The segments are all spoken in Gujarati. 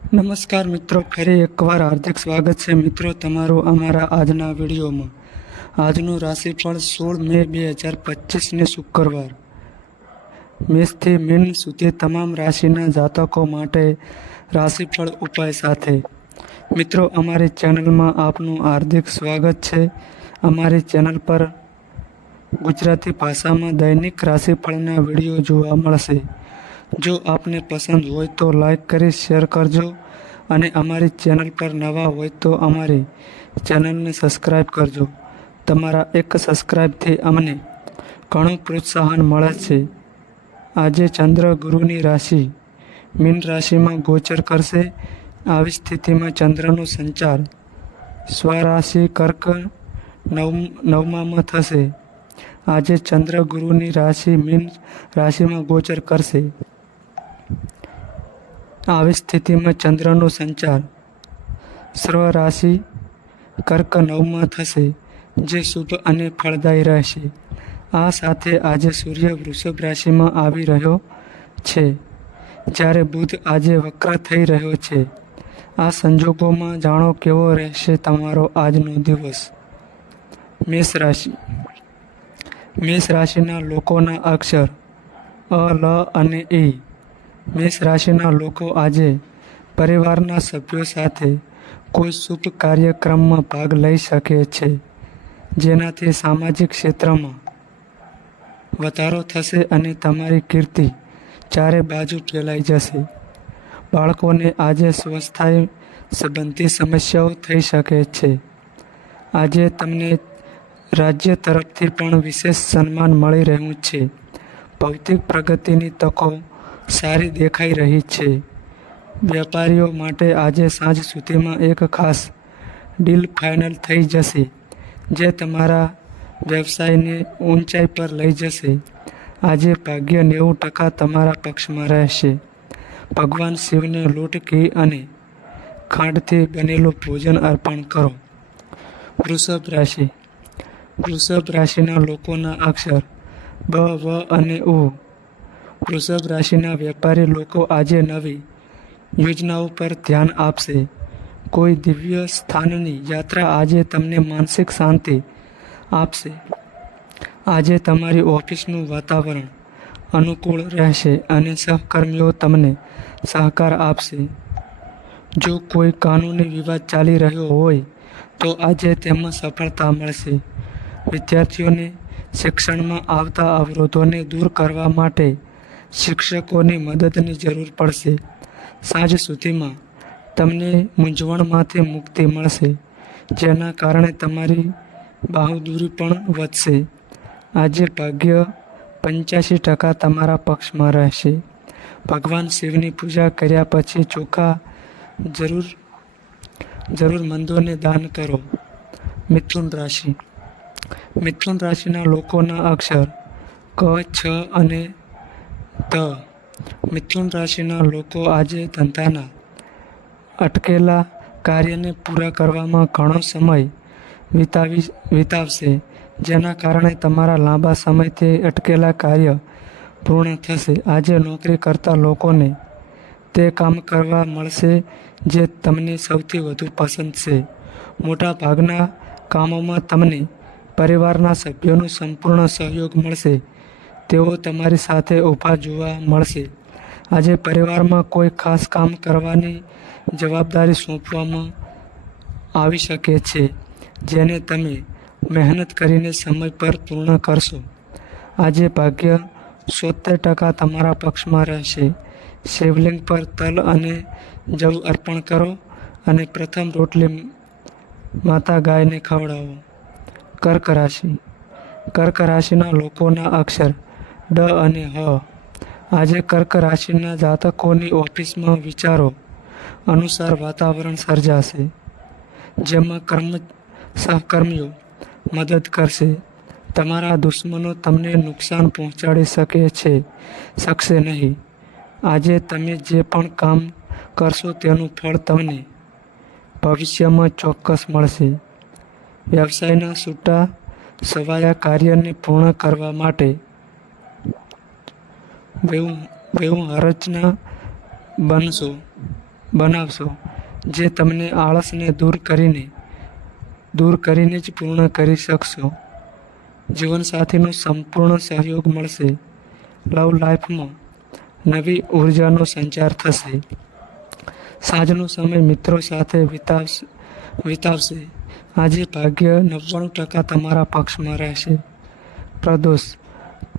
નમસ્કાર મિત્રો, ફરી એકવાર હાર્દિક સ્વાગત છે મિત્રો તમારું અમારા આજના વિડીયોમાં. આજનું રાશિફળ સોળ મે બે હજાર પચીસને શુક્રવાર. મેષથી મીન સુધી તમામ રાશિના જાતકો માટે રાશિફળ ઉપાય સાથે. મિત્રો, અમારી ચેનલમાં આપનું હાર્દિક સ્વાગત છે. અમારી ચેનલ પર ગુજરાતી ભાષામાં દૈનિક રાશિફળના વીડિયો જોવા મળશે. જો આપને પસંદ હોય તો લાઈક કરી, શેર કરજો અને અમારી ચેનલ પર નવા હોય તો અમારી ચેનલને સબસ્ક્રાઈબ કરજો. તમારા એક સબસ્ક્રાઈબથી અમને ઘણું પ્રોત્સાહન મળે છે. આજે ચંદ્ર ગુરુની રાશિ મીન રાશિમાં ગોચર કરશે. આવી સ્થિતિમાં ચંદ્રનો સંચાર સ્વરાશિ કર્ક નવ, નવમામાં થશે. આજે ચંદ્ર ગુરુની રાશિ મીન રાશિમાં ગોચર કરશે. આવી સ્થિતિમાં ચંદ્રનો સંચાર સર્વ રાશિ કર્ક નવમાં થશે, જે શુભ અને ફળદાયી રહેશે. આ સાથે આજે સૂર્ય વૃષભ રાશિમાં આવી રહ્યો છે, જ્યારે બુધ આજે વક્ર થઈ રહ્યો છે. આ સંજોગોમાં જાણો કેવો રહેશે તમારો આજનો દિવસ. મેષ રાશિ. મેષ રાશિના લોકોના અક્ષર અ, લ અને એ. મેષ રાશિના લોકો આજે પરિવારના સભ્યો સાથે કોઈ શુભ કાર્યક્રમમાં ભાગ લઈ શકે છે. જેનાથી સામાજિક ક્ષેત્રમાં વધારો થશે અને તમારી કીર્તિ ચારે બાજુ ફેલાઈ જશે. બાળકોને આજે સ્વસ્થાય સંબંધી સમસ્યાઓ થઈ શકે છે. આજે તમને રાજ્ય તરફથી પણ વિશેષ સન્માન મળી રહ્યું છે. ભૌતિક પ્રગતિની તકો સારી દેખાઈ રહી છે. વેપારીઓ માટે આજે સાંજ સુધીમાં એક ખાસ ડીલ ફાઇનલ થઈ જશે, જે તમારા વ્યવસાયને ઊંચાઈ પર લઈ જશે. આજે ભાગ્ય નેવું ટકા તમારા પક્ષમાં રહેશે. ભગવાન શિવને લોટ ઘી અને ખાંડથી બનેલું ભોજન અર્પણ કરો. વૃષભ રાશિ. વૃષભ રાશિના લોકોના અક્ષર બ, વ અને ઉ. વૃષભ રાશિના વેપારી લોકો આજે નવી યોજનાઓ પર ધ્યાન આપશે. કોઈ દિવ્ય સ્થાનની યાત્રા આજે તમને માનસિક શાંતિ આપશે. આજે તમારી ઓફિસનું વાતાવરણ અનુકૂળ રહેશે અને સહકર્મીઓ તમને સહકાર આપશે. જો કોઈ કાનૂની વિવાદ ચાલી રહ્યો હોય, તો આજે તેમાં સફળતા મળશે. વિદ્યાર્થીઓને શિક્ષણમાં આવતા અવરોધોને દૂર કરવા માટે શિક્ષકોની મદદની જરૂર પડશે. સાંજ સુધીમાં તમને મૂંઝવણમાંથી મુક્તિ મળશે, જેના કારણે તમારી બહાદુરી પણ વધશે. આજે ભાગ્ય પંચ્યાસી ટકા તમારા પક્ષમાં રહેશે. ભગવાન શિવની પૂજા કર્યા પછી ચોખા જરૂર જરૂરમંદોને દાન કરો. મિથુન રાશિ. મિથુન રાશિના લોકોના અક્ષર ક, છ અને ત. મિથુન રાશિના લોકો આજે ધંધાના અટકેલા કાર્યને પૂરા કરવામાં ઘણો સમય વિતાવી વિતાવશે, જેના કારણે તમારા લાંબા સમયથી અટકેલા કાર્ય પૂર્ણ થશે. આજે નોકરી કરતા લોકોને તે કામ કરવા મળશે જે તમને સૌથી વધુ પસંદ છે. મોટા ભાગના કામોમાં તમને પરિવારના સભ્યોનો સંપૂર્ણ સહયોગ મળશે. તેઓ તમારી સાથે ઊભા જોવા મળશે. આજે પરિવારમાં કોઈ ખાસ કામ કરવાની જવાબદારી સોંપવામાં આવી શકે છે, જેને તમે મહેનત કરીને સમય પર પૂર્ણ કરશો. આજે ભાગ્ય સોતેર ટકા તમારા પક્ષમાં રહેશે. શિવલિંગ પર તલ અને જવ અર્પણ કરો અને પ્રથમ રોટલી માતા ગાયને ખવડાવો. કર્ક રાશિ. કર્ક રાશિના લોકોના અક્ષર. ડ અને હ. આજે કર્ક રાશિના જાતકોની ઓફિસમાં વિચારો. અનુસાર વાતાવરણ સર્જાશે. જેમાં કર્મ, સહકર્મીઓ મદદ કરશે. તમારા દુશ્મનો તમને નુકસાન પહોંચાડી શકે છે. શકશે નહીં. આજે તમે જે પણ કામ કરશો તેનું ફળ તમને ભવિષ્યમાં ચોક્કસ મળશે. વ્યવસાયના છૂટા, સવાયા કાર્યને પૂર્ણ કરવા માટે વ્યૂહ વ્યૂહ રચના બનશો, બનાવશો, જે તમને આળસને દૂર કરીને દૂર કરીને જ પૂર્ણ કરી શકશો. જીવનસાથીનો સંપૂર્ણ સહયોગ મળશે. લવ લાઈફમાં નવી ઉર્જાનો સંચાર થશે. સાંજનો સમય મિત્રો સાથે વિતાવશે વિતાવશે. આજે ભાગ્ય નવ્વાણું ટકા તમારા પક્ષમાં રહેશે. પ્રદોષ.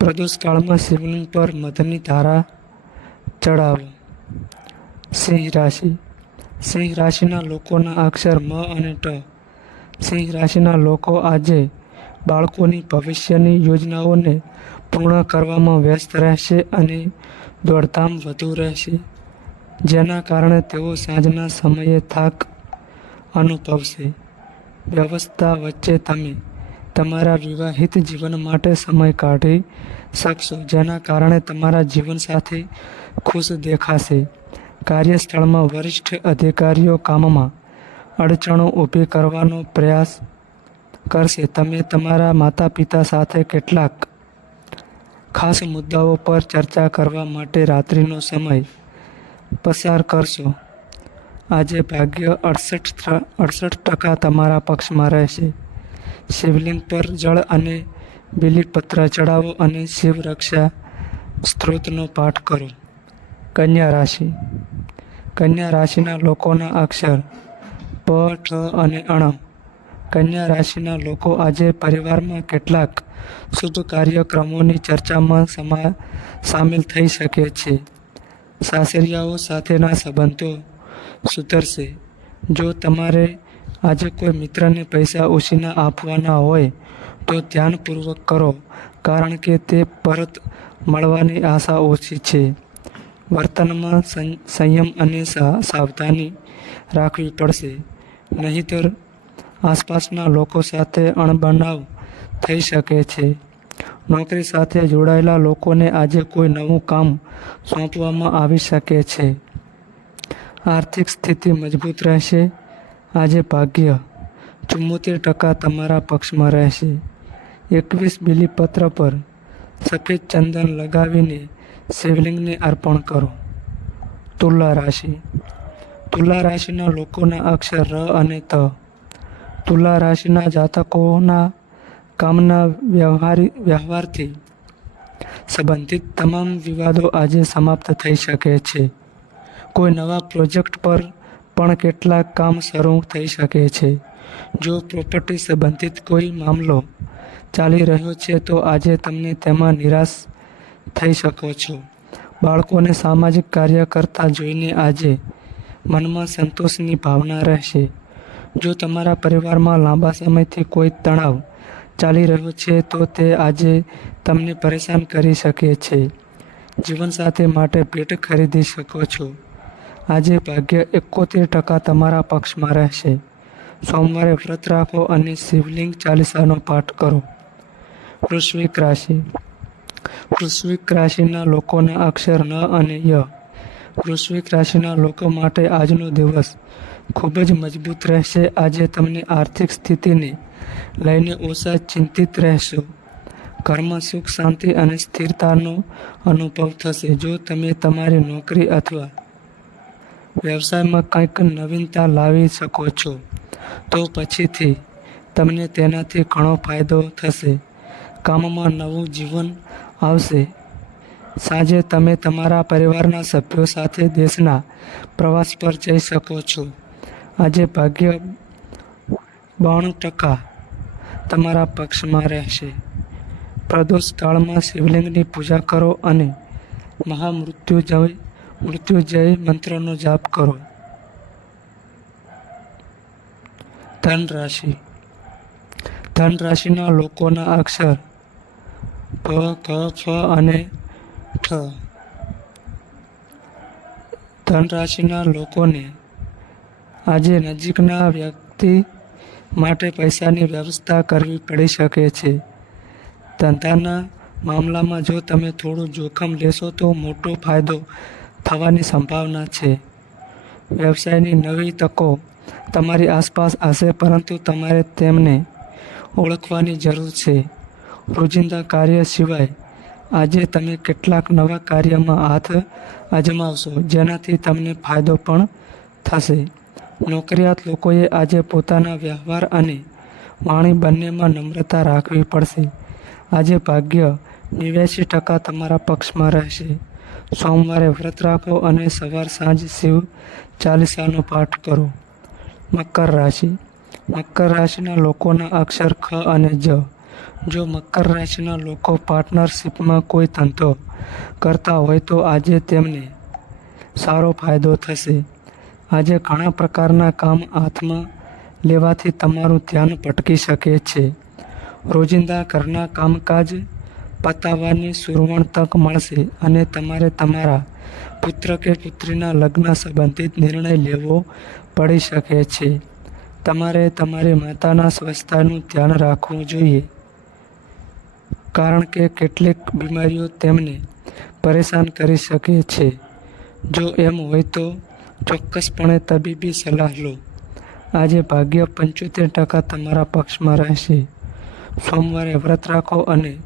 પ્રદોષ કાળમાં શિવલિંગ પર મધની ધારા ચડાવો. સિંહ રાશિ. સિંહ રાશિના લોકોના અક્ષર મ અને ટ. સિંહ રાશિના લોકો આજે બાળકોની ભવિષ્યની યોજનાઓને પૂર્ણ કરવામાં વ્યસ્ત રહેશે અને દોડધામ વધુ રહેશે. જેના કારણે તેઓ સાંજના સમયે થાક અનુભવશે. વ્યવસ્થા વચ્ચે તમે તમારા વિવાહિત જીવન માટે સમય કાઢી શકશો, જેના કારણે તમારા જીવન સાથે ખુશ દેખાશે. કાર્યસ્થળમાં વરિષ્ઠ અધિકારીઓ કામમાં અડચણો ઊભી કરવાનો પ્રયાસ કરશે. તમે તમારા માતા પિતા સાથે કેટલાક ખાસ મુદ્દાઓ પર ચર્ચા કરવા માટે રાત્રિનો સમય પસાર કરશો. આજે ભાગ્ય અડસઠ અડસઠ ટકા તમારા પક્ષમાં રહેશે. શિવલિંગ પર જળ અને બિલીપત્ર ચડાવો અને શિવ રક્ષા સ્ત્રોતનો પાઠ કરો. કન્યા રાશિ. કન્યા રાશિના લોકોના અક્ષર પ, ઠ અને અણ. કન્યા રાશિના લોકો આજે પરિવારમાં કેટલાક શુભ કાર્યક્રમોની ચર્ચામાં સમા, સામેલ થઈ શકે છે. સાસરિયાઓ સાથેના સંબંધો સુધરશે. જો તમારે આજે કોઈ મિત્રને પૈસા ઉછીના આપવાના હોય તો ધ્યાનપૂર્વક કરો, કારણ કે તે પરત મળવાની આશા ઓછી છે. વર્તનમાં સંયમ અને સાવધાની રાખવી પડશે. નહીંતર આસપાસના લોકો સાથે અણબનાવ થઈ શકે છે. નોકરી સાથે જોડાયેલા લોકોને આજે કોઈ નવું કામ સોંપવામાં આવી શકે છે. આર્થિક સ્થિતિ મજબૂત રહેશે. આજે ભાગ્ય ચુમ્મોતેર ટકા તમારા પક્ષમાં રહેશે. એકવીસ બિલીપત્ર પર સફેદ ચંદન લગાવીને શિવલિંગને અર્પણ કરો. તુલા રાશિ. તુલા રાશિના લોકોના અક્ષર ર અને ત. તુલા રાશિના જાતકોના કામના વ્યવહારી વ્યવહારથી સંબંધિત તમામ વિવાદો આજે સમાપ્ત થઈ શકે છે. કોઈ નવા પ્રોજેક્ટ પર પણ કેટલાક કામ શરૂ થઈ શકે છે. જો પ્રોપર્ટી સંબંધિત કોઈ મામલો ચાલી રહ્યો છે, તો આજે તમને તેમાં નિરાશ થઈ શકો છો. બાળકોને સામાજિક કાર્ય કરતા જોઈને આજે મનમાં સંતોષની ભાવના રહેશે. જો તમારા પરિવારમાં લાંબા સમયથી કોઈ તણાવ ચાલી રહ્યો છે, તો તે આજે તમને પરેશાન કરી શકે છે. જીવનસાથી માટે ભેટ ખરીદી શકો છો. આજે ભાગ્ય એકોતેર ટકા તમારા પક્ષમાં રહેશે. સોમવારે વ્રત રાખો અને શિવલિંગ ચાલીસાનો પાઠ કરો. વૃશ્વિક રાશિ. વૃશ્વિક રાશિના લોકોના અક્ષર ન અને ય. વૃશ્વિક રાશિના લોકો માટે આજનો દિવસ ખૂબ જ મજબૂત રહેશે. આજે તમને આર્થિક સ્થિતિને લઈને ઓછા ચિંતિત રહેશો. ઘરમાં સુખ, શાંતિ અને સ્થિરતાનો અનુભવ થશે. જો તમે તમારી નોકરી અથવા વ્યવસાયમાં કંઈક નવીનતા લાવી શકો છો, તો પછીથી તમને તેનાથી ઘણો ફાયદો થશે. કામમાં નવું જીવન આવશે. સાંજે તમે તમારા પરિવારના સભ્યો સાથે દેશના પ્રવાસ પર જઈ શકો છો. આજે ભાગ્ય બાણું ટકા તમારા પક્ષમાં રહેશે. પ્રદોષ કાળમાં શિવલિંગની પૂજા કરો અને મહામૃત્યુજય મૃત્યુજય મંત્રનો જાપ કરો. ધન રાશિ. ધન રાશિના લોકોના અક્ષર ભ ક છ અને ઠ. ધન રાશિના લોકોને આજે નજીકના વ્યક્તિ માટે પૈસાની વ્યવસ્થા કરવી પડી શકે છે. ધંધાના મામલામાં જો તમે થોડું જોખમ લેશો તો મોટો ફાયદો થવાની સંભાવના છે. વ્યવસાયની નવી તકો તમારી આસપાસ હશે, પરંતુ તમારે તેમને ઓળખવાની જરૂર છે. રોજિંદા કાર્ય સિવાય આજે તમે કેટલાક નવા કાર્યમાં હાથ અજમાવશો, જેનાથી તમને ફાયદો પણ થશે. નોકરિયાત લોકોએ આજે પોતાના વ્યવહાર અને વાણી બંનેમાં નમ્રતા રાખવી પડશે. આજે ભાગ્ય નેવ્યાસી ટકા તમારા પક્ષમાં રહેશે. સોમવારે વ્રત રાખો અને સવાર સાંજ શિવ ચાલીસાનો પાઠ કરો. મકર રાશિ. મકર રાશિના લોકોના અક્ષર ખ અને જ. જો મકર રાશિના લોકો પાર્ટનરશિપમાં કોઈ ધંધો કરતા હોય તો આજે તેમને સારો ફાયદો થશે. આજે ઘણા પ્રકારના કામ હાથમાં લેવાથી તમારું ધ્યાન ભટકી શકે છે. રોજિંદા ઘરના કામકાજ પતાવવાની સુવર્ણ તક મળશે અને તમારે તમારા પુત્ર કે પુત્રીના લગ્ન સંબંધિત નિર્ણય લેવો પડી શકે છે. તમારે તમારી માતાના સ્વસ્થતાનું ધ્યાન રાખવું જોઈએ. કારણ કે કેટલીક બીમારીઓ તેમને પરેશાન કરી શકે છે. જો એમ હોય તો ચોક્કસપણે તબીબી સલાહ લો. આજે ભાગ્ય પંચોતેર ટકા તમારા પક્ષમાં રહેશે. સોમવારે વ્રત રાખો અને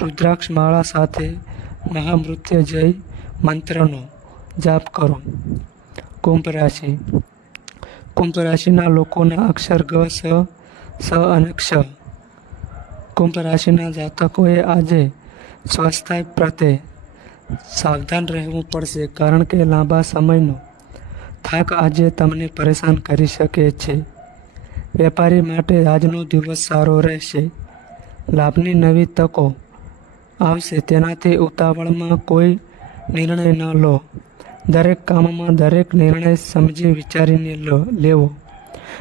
રુદ્રાક્ષ માળા સાથે મહામૃત્યુજય મંત્રનો જાપ કરો. કુંભ રાશિ. કુંભ રાશિના લોકોના અક્ષર ગ, સ સ અને ક્ષ. કુંભ રાશિના જાતકોએ આજે સ્વાસ્થ્ય પ્રત્યે સાવધાન રહેવું પડશે કારણ કે લાંબા સમયનો થાક આજે તમને પરેશાન કરી શકે છે. વેપારી માટે આજનો દિવસ સારો રહેશે. લાભની નવી તકો આવશે. તેનાથી ઉતાવળમાં કોઈ નિર્ણય ન લો. દરેક કામમાં દરેક નિર્ણય સમજી વિચારીને લો, લેવો.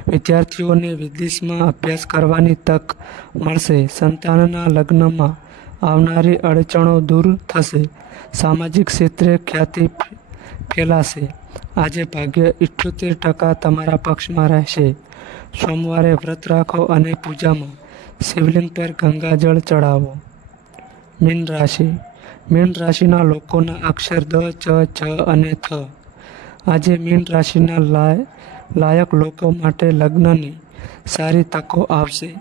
વિદ્યાર્થીઓને વિદેશમાં અભ્યાસ કરવાની તક મળશે. સંતાનના લગ્નમાં આવનારી અડચણો દૂર થશે. સામાજિક ક્ષેત્રે ખ્યાતિ ફેલાશે. આજે ભાગ્ય ઇઠ્યોતેર ટકા તમારા પક્ષમાં રહેશે. સોમવારે વ્રત રાખો અને પૂજામાં શિવલિંગ પર ગંગાજળ ચડાવો મીન રાશિ. મીન રાશિના લોકોના અક્ષર દ ચ, છ અને થ. આજે મીન રાશિના લાય, લાયક લોકો માટે લગ્નની સારી તકો આવશે.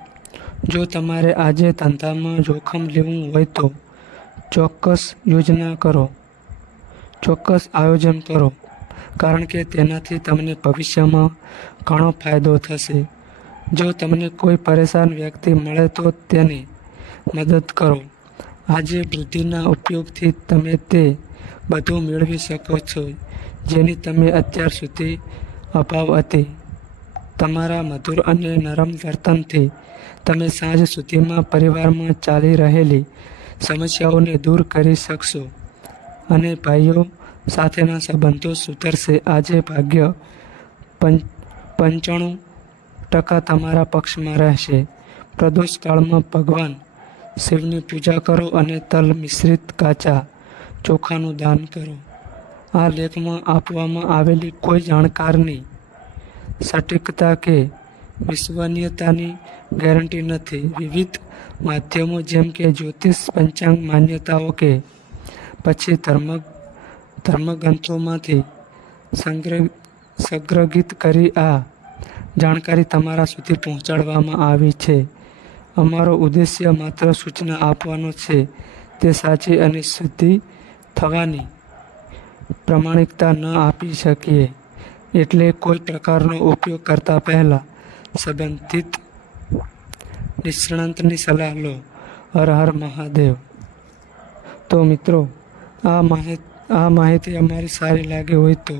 જો તમારે આજે ધંધામાં જોખમ લેવું હોય તો ચોક્કસ યોજના કરો. ચોક્કસ આયોજન કરો. કારણ કે તેનાથી તમને ભવિષ્યમાં ઘણો ફાયદો થશે. જો તમને કોઈ પરેશાન વ્યક્તિ મળે તો તેને મદદ કરો. આજે બુદ્ધિના ઉપયોગથી તમે તે બધું મેળવી શકો છો, જેની તમે અત્યાર સુધી અભાવ હતી. તમારા મધુર અને નરમ વર્તનથી તમે સાંજ સુધીમાં પરિવારમાં ચાલી રહેલી સમસ્યાઓને દૂર કરી શકશો અને ભાઈઓ સાથેના સંબંધો સુધરશે. આજે ભાગ્ય પંચ પંચાણું ટકા તમારા પક્ષમાં રહેશે. પ્રદોષ કાળમાં ભગવાન શિવની પૂજા કરો અને તલ મિશ્રિત કાચા ચોખાનું દાન કરો. આ લેખમાં આપવામાં આવેલી કોઈ જાણકારની સટીકતા કે વિશ્વનીયતાની ગેરંટી નથી. વિવિધ માધ્યમો જેમ કે જ્યોતિષ, પંચાંગ, માન્યતાઓ કે પછી ધર્મ, ધર્મગ્રંથોમાંથી સંગ્રહ, સંગ્રહિત કરી આ જાણકારી તમારા સુધી પહોંચાડવામાં આવી છે. અમારો ઉદ્દેશ્ય માત્ર સૂચના આપવાનો છે. તે સાચી અને શુદ્ધિ થવાની પ્રમાણિકતા ન આપી શકીએ. એટલે કોઈ પ્રકારનો ઉપયોગ કરતા પહેલાં સંબંધિત નિષ્ણાંતની સલાહ લો. હર હર મહાદેવ. તો મિત્રો, આ માહિતી આ માહિતી અમારી સારી લાગી હોય તો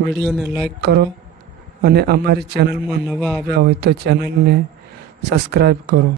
વિડીયોને લાઈક કરો અને અમારી ચેનલમાં નવા આવ્યા હોય તો ચેનલને સબસ્ક્રાઈબ કરો.